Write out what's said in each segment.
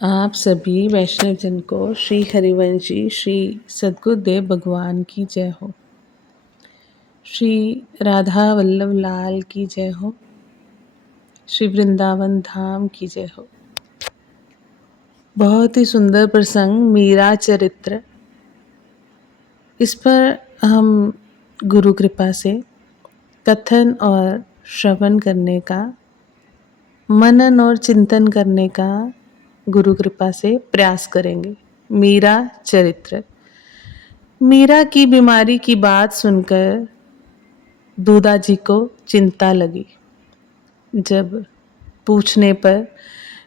आप सभी वैष्णव जन को श्री हरिवंशी श्री सद्गुरुदेव भगवान की जय हो। श्री राधा वल्लभ लाल की जय हो। श्री वृंदावन धाम की जय हो। बहुत ही सुंदर प्रसंग मीरा चरित्र। इस पर हम गुरु कृपा से कथन और श्रवण करने का, मनन और चिंतन करने का गुरु कृपा से प्रयास करेंगे। मीरा चरित्र। मीरा की बीमारी की बात सुनकर दूधा जी को चिंता लगी। जब पूछने पर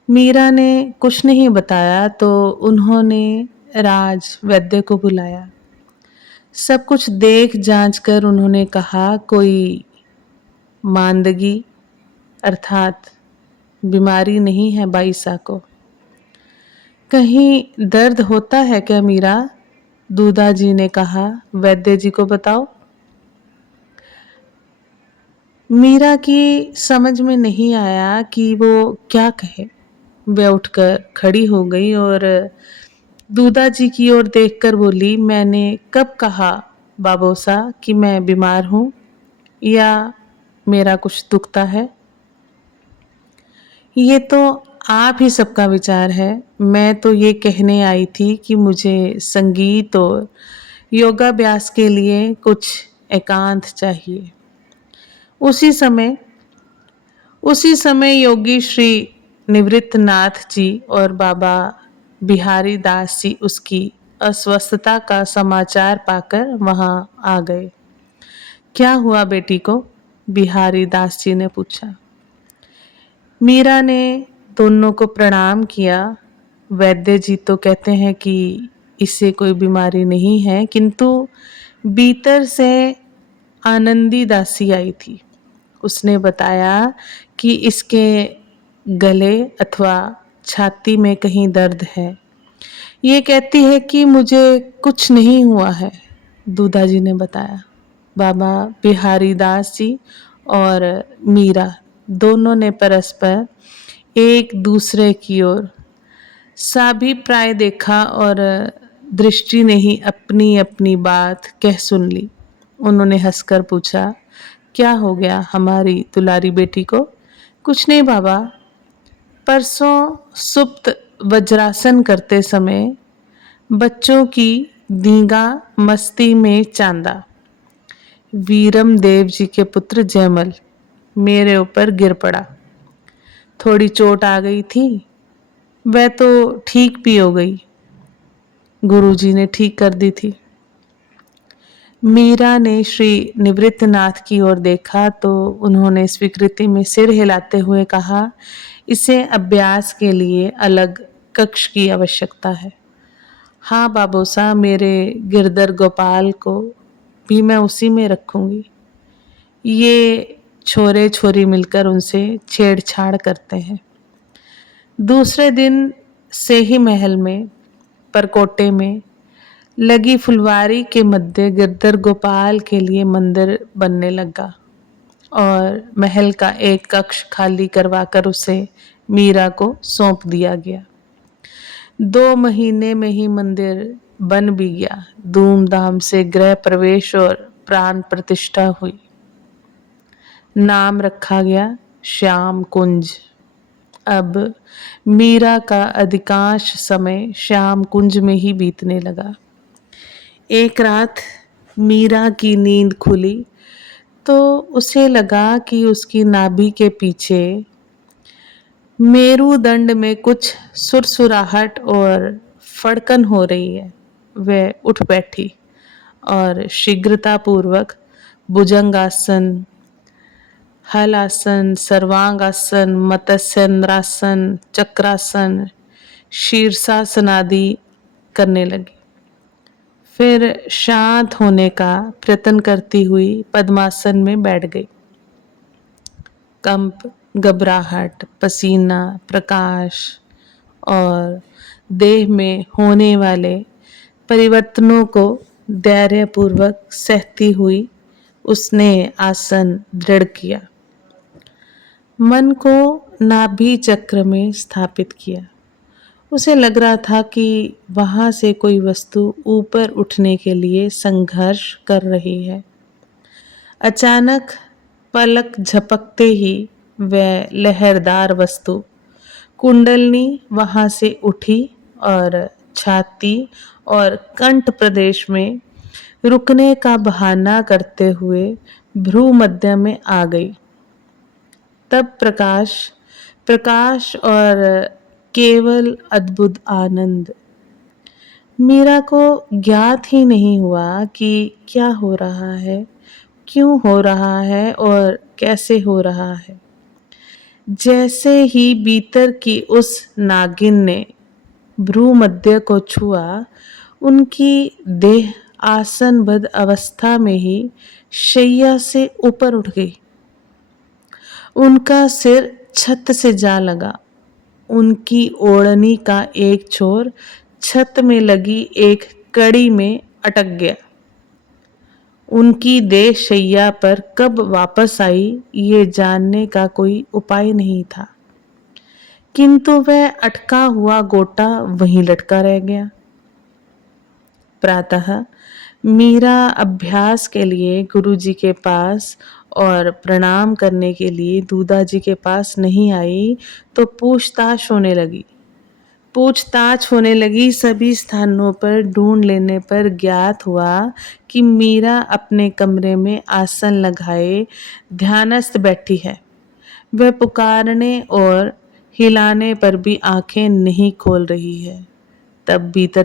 मीरा ने कुछ नहीं बताया तो उन्होंने राज वैद्य को बुलाया। सब कुछ देख जांच कर उन्होंने कहा, कोई मांदगी अर्थात बीमारी नहीं है बाईसा को। कहीं दर्द होता है क्या मीरा? दूधा जी ने कहा, वैद्य जी को बताओ। मीरा की समझ में नहीं आया कि वो क्या कहे। वह उठकर खड़ी हो गई और दूधा जी की ओर देखकर बोली, मैंने कब कहा बाबोसा कि मैं बीमार हूं या मेरा कुछ दुखता है? ये तो आप ही सबका विचार है। मैं तो ये कहने आई थी कि मुझे संगीत और योगाभ्यास के लिए कुछ एकांत चाहिए। उसी समय योगी श्री निवृत्त नाथ जी और बाबा बिहारी दास जी उसकी अस्वस्थता का समाचार पाकर वहां आ गए। क्या हुआ बेटी को? बिहारी दास जी ने पूछा। मीरा ने दोनों को प्रणाम किया। वैद्य जी तो कहते हैं कि इसे कोई बीमारी नहीं है, किंतु भीतर से आनंदी दासी आई थी। उसने बताया कि इसके गले अथवा छाती में कहीं दर्द है। ये कहती है कि मुझे कुछ नहीं हुआ है। दूधा जी ने बताया। बाबा बिहारी दास जी और मीरा दोनों ने परस्पर एक दूसरे की ओर साभिप्राय देखा और दृष्टि ने ही अपनी अपनी बात कह सुन ली। उन्होंने हंसकर पूछा, क्या हो गया हमारी दुलारी बेटी को? कुछ नहीं बाबा, परसों सुप्त वज्रासन करते समय बच्चों की दींगा मस्ती में चांदा वीरम देव जी के पुत्र जयमल मेरे ऊपर गिर पड़ा। थोड़ी चोट आ गई थी, वह तो ठीक भी हो गई। गुरुजी ने ठीक कर दी थी। मीरा ने श्री निवृत्तनाथ की ओर देखा तो उन्होंने स्वीकृति में सिर हिलाते हुए कहा, इसे अभ्यास के लिए अलग कक्ष की आवश्यकता है। हाँ बाबूसा, मेरे गिरधर गोपाल को भी मैं उसी में रखूंगी। ये छोरे छोरी मिलकर उनसे छेड़छाड़ करते हैं। दूसरे दिन से ही महल में परकोटे में लगी फुलवारी के मध्य गिरधर गोपाल के लिए मंदिर बनने लगा और महल का एक कक्ष खाली करवाकर उसे मीरा को सौंप दिया गया। 2 महीने में ही मंदिर बन भी गया। धूमधाम से गृह प्रवेश और प्राण प्रतिष्ठा हुई। नाम रखा गया श्याम कुंज। अब मीरा का अधिकांश समय श्याम कुंज में ही बीतने लगा। एक रात मीरा की नींद खुली तो उसे लगा कि उसकी नाभि के पीछे मेरुदंड में कुछ सुरसुराहट और फड़कन हो रही है। वह उठ बैठी और शीघ्रतापूर्वक भुजंगासन, हलासन, सर्वांगासन, मत्स्येंद्रासन, चक्रासन, शीर्षासन आदि करने लगी। फिर शांत होने का प्रयत्न करती हुई पद्मासन में बैठ गई। कंप, घबराहट, पसीना, प्रकाश और देह में होने वाले परिवर्तनों को धैर्यपूर्वक सहती हुई उसने आसन दृढ़ किया। मन को नाभि चक्र में स्थापित किया उसे लग रहा था कि वहां से कोई वस्तु ऊपर उठने के लिए संघर्ष कर रही है। अचानक पलक झपकते ही वह लहरदार वस्तु कुंडलनी वहां से उठी और छाती और कंठ प्रदेश में रुकने का बहाना करते हुए भ्रू मध्य में आ गई। तब प्रकाश प्रकाश और केवल अद्भुत आनंद। मीरा को ज्ञात ही नहीं हुआ कि क्या हो रहा है, क्यों हो रहा है और कैसे हो रहा है। जैसे ही भीतर की उस नागिन ने भ्रू मध्य को छुआ, उनकी देह आसनबद्ध अवस्था में ही शैया से ऊपर उठ गई। उनका सिर छत से जा लगा। उनकी ओढ़नी का एक छोर छत में लगी एक कड़ी में अटक गया। उनकी देह शैया पर कब वापस आई ये जानने का कोई उपाय नहीं था, किंतु वह अटका हुआ गोटा वहीं लटका रह गया। प्रातः मीरा अभ्यास के लिए गुरुजी के पास और प्रणाम करने के लिए दूदाजी के पास नहीं आई तो पूछताछ होने लगी। सभी स्थानों पर ढूंढ लेने पर ज्ञात हुआ कि मीरा अपने कमरे में आसन लगाए ध्यानस्थ बैठी है। वह पुकारने और हिलाने पर भी आंखें नहीं खोल रही है। तब भीतर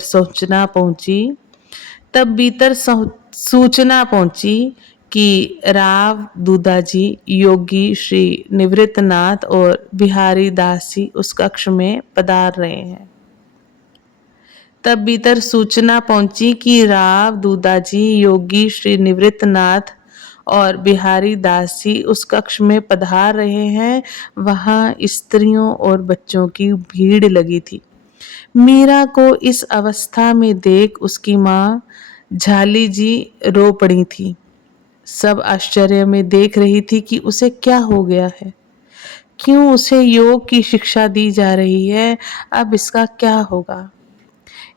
सूचना पहुंची कि राव दूदाजी, योगी श्री निवृत्तनाथ और बिहारी दास जी उस कक्ष में पधार रहे हैं। तब भीतर सूचना पहुंची कि राव दूदाजी, योगी श्री निवृत्तनाथ और बिहारी दास जी उस कक्ष में पधार रहे हैं। वहां स्त्रियों और बच्चों की भीड़ लगी थी। मीरा को इस अवस्था में देख उसकी माँ झाली जी रो पड़ी थी। सब आश्चर्य में देख रही थी कि उसे क्या हो गया है, क्यों उसे योग की शिक्षा दी जा रही है, अब इसका क्या होगा।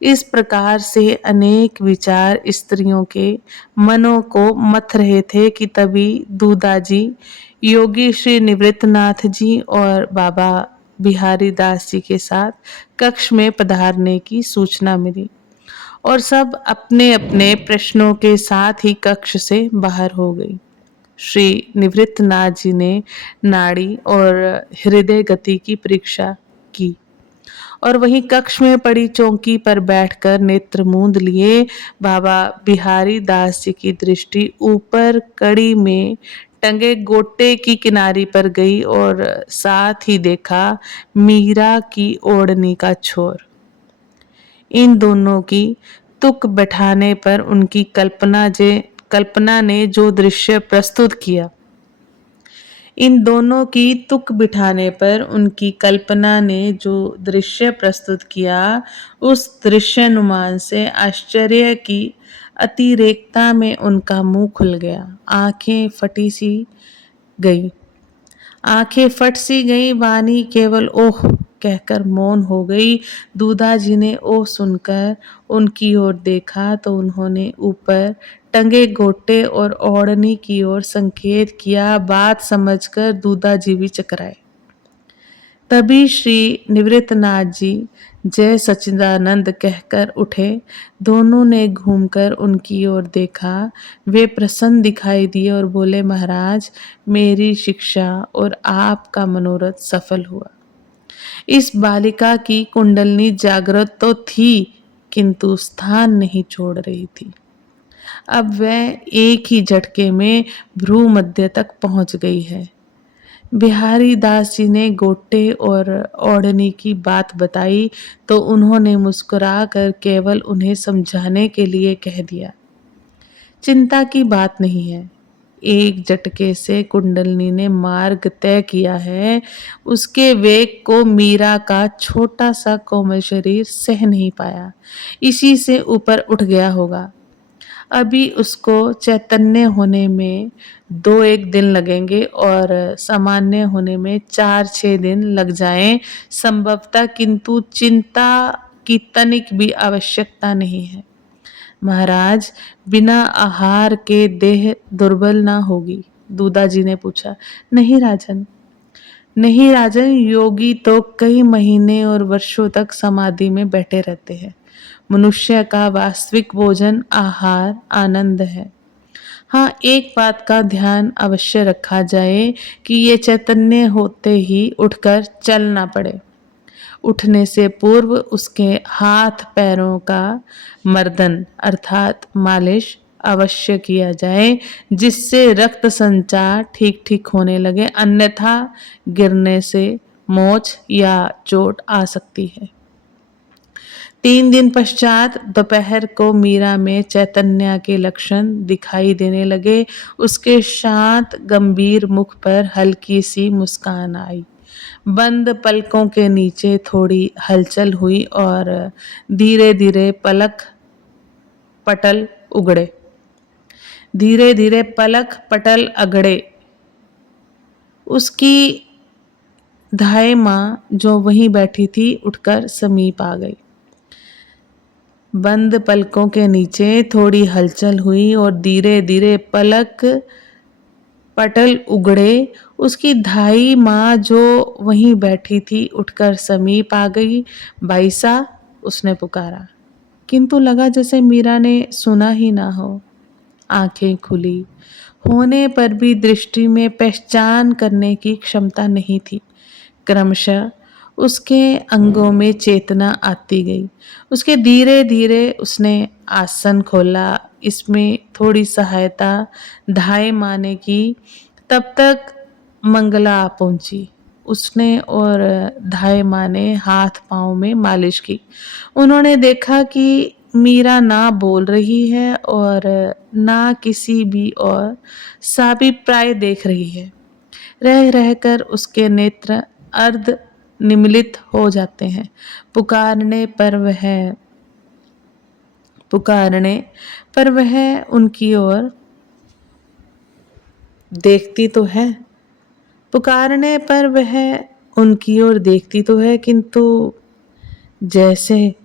इस प्रकार से अनेक विचार स्त्रियों के मनों को मथ रहे थे कि तभी दूदाजी, योगी श्री निवृत्तनाथ जी और बाबा बिहारी दास जी के साथ कक्ष में पधारने की सूचना मिली और सब अपने अपने प्रश्नों के साथ ही कक्ष से बाहर हो गई। श्री निवृत्तनाथ जी ने नाड़ी और हृदय गति की परीक्षा की और वहीं कक्ष में पड़ी चौकी पर बैठकर नेत्र मूंद लिए बाबा बिहारी दास जी की दृष्टि ऊपर कड़ी में टंगे गोटे की किनारी पर गई और साथ ही देखा मीरा की ओढ़नी का छोर। इन दोनों की तुक बैठाने पर उनकी कल्पना ने जो दृश्य प्रस्तुत किया, इन दोनों की तुक बिठाने पर उनकी कल्पना ने जो दृश्य प्रस्तुत किया, उस दृश्यानुमान से आश्चर्य की अतिरेकता में उनका मुंह खुल गया। आंखें फट सी गई। वाणी केवल ओह कहकर मौन हो गई। दूदाजी ने ओह सुनकर उनकी ओर देखा तो उन्होंने ऊपर टंगे गोटे और ओढ़नी की ओर संकेत किया। बात समझकर दूदाजी भी चकराए। तभी श्री निवृत्तनाथ जी जय सच्चिदानंद कहकर उठे। दोनों ने घूमकर उनकी ओर देखा। वे प्रसन्न दिखाई दिए और बोले, महाराज, मेरी शिक्षा और आपका मनोरथ सफल हुआ। इस बालिका की कुंडलनी जागृत तो थी, किंतु स्थान नहीं छोड़ रही थी। अब वह एक ही झटके में भ्रू मध्य तक पहुंच गई है। बिहारी दास जी ने गोटे और ओढ़नी की बात बताई तो उन्होंने मुस्कुराकर केवल उन्हें समझाने के लिए कह दिया, चिंता की बात नहीं है। एक झटके से कुंडलनी ने मार्ग तय किया है। उसके वेग को मीरा का छोटा सा कोमल शरीर सह नहीं पाया, इसी से ऊपर उठ गया होगा। अभी उसको चैतन्य होने में 2-1 दिन लगेंगे और सामान्य होने में 4-6 दिन लग जाएं संभवतः, किंतु चिंता की तनिक भी आवश्यकता नहीं है। महाराज, बिना आहार के देह दुर्बल ना होगी? दूदाजी ने पूछा। नहीं राजन, नहीं राजन, योगी तो कई महीने और वर्षों तक समाधि में बैठे रहते हैं। मनुष्य का वास्तविक भोजन आहार आनंद है। हाँ, एक बात का ध्यान अवश्य रखा जाए कि ये चैतन्य होते ही उठकर चल ना पड़े। उठने से पूर्व उसके हाथ पैरों का मर्दन अर्थात मालिश अवश्य किया जाए, जिससे रक्त संचार ठीक ठीक होने लगे, अन्यथा गिरने से मोच या चोट आ सकती है। 3 दिन पश्चात दोपहर को मीरा में चैतन्य के लक्षण दिखाई देने लगे। उसके शांत गंभीर मुख पर हल्की सी मुस्कान आई। बंद पलकों के नीचे थोड़ी हलचल हुई और धीरे धीरे पटल उगड़े। धीरे धीरे पलक पटल अगड़े। उसकी धाय माँ जो वहीं बैठी थी उठकर समीप आ गई। बंद पलकों के नीचे थोड़ी हलचल हुई और धीरे धीरे पलक पटल उगड़े। उसकी धाई माँ जो वहीं बैठी थी उठकर समीप आ गई। बाईसा, उसने पुकारा, किंतु लगा जैसे मीरा ने सुना ही ना हो। आंखें खुली होने पर भी दृष्टि में पहचान करने की क्षमता नहीं थी। क्रमशः उसके अंगों में चेतना आती गई। उसके धीरे धीरे उसने आसन खोला। इसमें थोड़ी सहायता धाय माने की। तब तक मंगला आ पहुंची। उसने और धाय माँ ने हाथ पांव में मालिश की। उन्होंने देखा कि मीरा ना बोल रही है और ना किसी भी और साभिप्राय देख रही है। रह रहकर उसके नेत्र अर्ध निमिलित हो जाते हैं। पुकारने पर वह उनकी ओर देखती तो है। पुकारने पर वह उनकी ओर देखती तो है, किंतु जैसे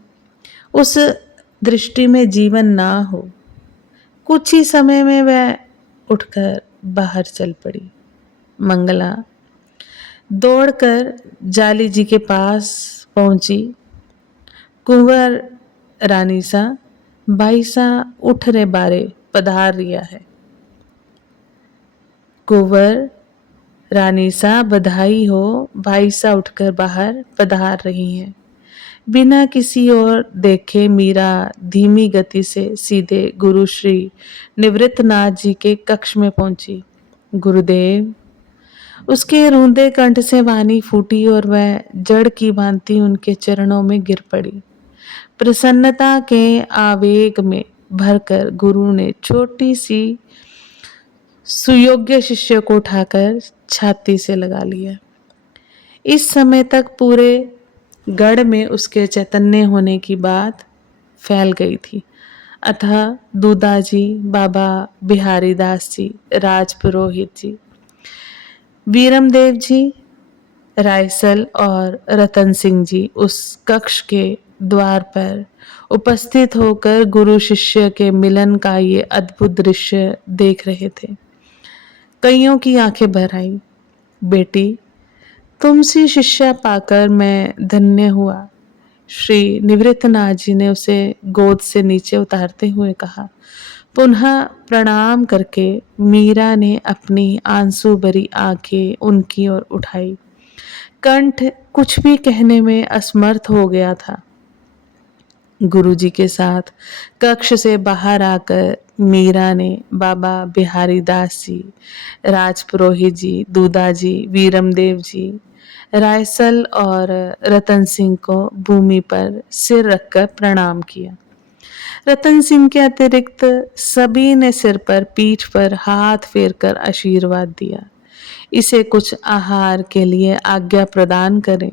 उस दृष्टि में जीवन ना हो। कुछ ही समय में वह उठकर बाहर चल पड़ी। मंगला दौड़कर जाली जी के पास पहुंची। कुंवर रानी सा, भाई सा उठ रे बारे पधार रिया है। कुंवर रानी सा, बधाई हो, भाई सा उठकर बाहर पधार रही हैं। बिना किसी और देखे मीरा धीमी गति से सीधे गुरु श्री निवृत्तनाथ जी के कक्ष में पहुंची। गुरुदेव, उसके रूंधे कंठ से वाणी फूटी और वह जड़ की भांति उनके चरणों में गिर पड़ी। प्रसन्नता के आवेग में भरकर गुरु ने छोटी सी सुयोग्य शिष्य को उठाकर छाती से लगा लिया। इस समय तक पूरे गढ़ में उसके चैतन्य होने की बात फैल गई थी। अतः दूदाजी, बाबा बिहारी दास जी, राजपुरोहित जी, वीरमदेव जी, रायसल और रतन सिंह जी उस कक्ष के द्वार पर उपस्थित होकर गुरु शिष्य के मिलन का ये अद्भुत दृश्य देख रहे थे। कईयों की आंखें भर आई। बेटी, तुमसी शिष्या पाकर मैं धन्य हुआ। श्री निवृत्तनाथ जी ने उसे गोद से नीचे उतारते हुए कहा। पुनः प्रणाम करके मीरा ने अपनी आंसू भरी आंखें उनकी ओर उठाई। कंठ कुछ भी कहने में असमर्थ हो गया था। गुरुजी के साथ कक्ष से बाहर आकर मीरा ने बाबा बिहारी दास जी, राजपुरोहित जी, दूदाजी, वीरमदेव जी, रायसल और रतन सिंह को भूमि पर सिर रखकर प्रणाम किया। रतन सिंह के अतिरिक्त सभी ने सिर पर पीठ पर हाथ फेरकर आशीर्वाद दिया। इसे कुछ आहार के लिए आज्ञा प्रदान करें।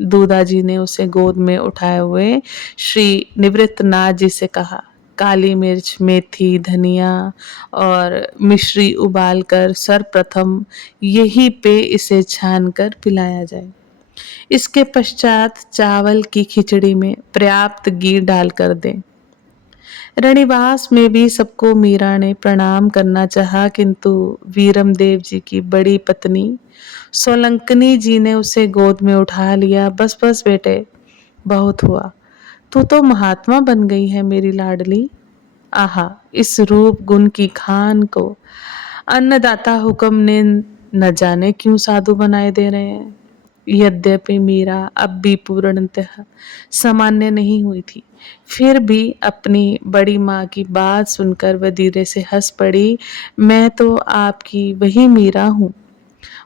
दूदाजी ने उसे गोद में उठाए हुए श्री निवृत्तनाथ जी से कहा। काली मिर्च, मेथी, धनिया और मिश्री उबालकर सर्वप्रथम यहीं पे इसे छानकर पिलाया जाए। इसके पश्चात चावल की खिचड़ी में पर्याप्त घी डालकर दें। रणिवास में भी सबको मीरा ने प्रणाम करना चाहा, किंतु वीरमदेव जी की बड़ी पत्नी सोलंकनी जी ने उसे गोद में उठा लिया। बस बस बेटे, बहुत हुआ। तू तो महात्मा बन गई है मेरी लाडली। आहा, इस रूप गुण की खान को अन्नदाता हुक्म ने न जाने क्यों साधु बनाए दे रहे हैं। यद्यपि मीरा अब भी पूर्णतः सामान्य नहीं हुई थी, फिर भी अपनी बड़ी माँ की बात सुनकर वह धीरे से हंस पड़ी। मैं तो आपकी वही मीरा हूँ,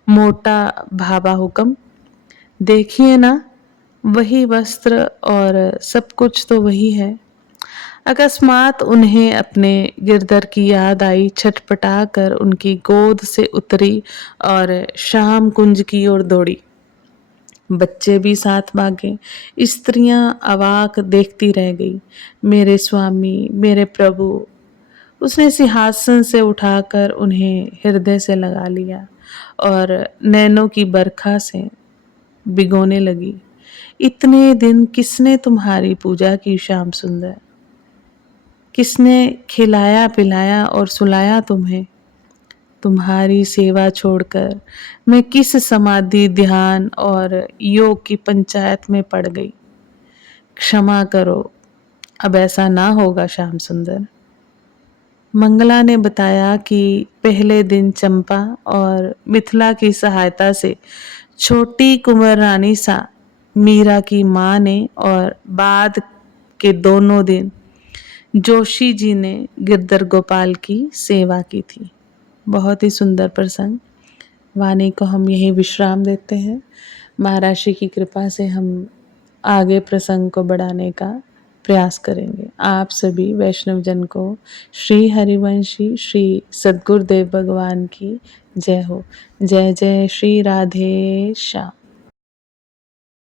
मोटा भाबा हुक्म। देखिए ना, वही वस्त्र और सब कुछ तो वही है। अकस्मात उन्हें अपने गिरधर की याद आई, छटपटा कर उनकी गोद से उतरी और श्याम कुंज की ओर दौड़ी। बच्चे भी साथ भागे। स्त्रियां अवाक देखती रह गई। मेरे स्वामी, मेरे प्रभु। उसने सिंहासन से उठाकर उन्हें हृदय से लगा लिया और नैनों की बरखा से भिगोने लगी। इतने दिन किसने तुम्हारी पूजा की श्याम सुंदर? किसने खिलाया पिलाया और सुलाया तुम्हें? तुम्हारी सेवा छोड़कर मैं किस समाधि, ध्यान और योग की पंचायत में पड़ गई। क्षमा करो, अब ऐसा ना होगा श्याम सुंदर। मंगला ने बताया कि पहले दिन चंपा और मिथिला की सहायता से छोटी कुंवर रानी सा मीरा की माँ ने और बाद के दोनों दिन जोशी जी ने गिरधर गोपाल की सेवा की थी। बहुत ही सुंदर प्रसंग। वाणी को हम यही विश्राम देते हैं। महाराज की कृपा से हम आगे प्रसंग को बढ़ाने का प्रयास करेंगे। आप सभी वैष्णव जन को श्री हरिवंशी श्री सद्गुरुदेव भगवान की जय हो। जय जय श्री राधे श्याम।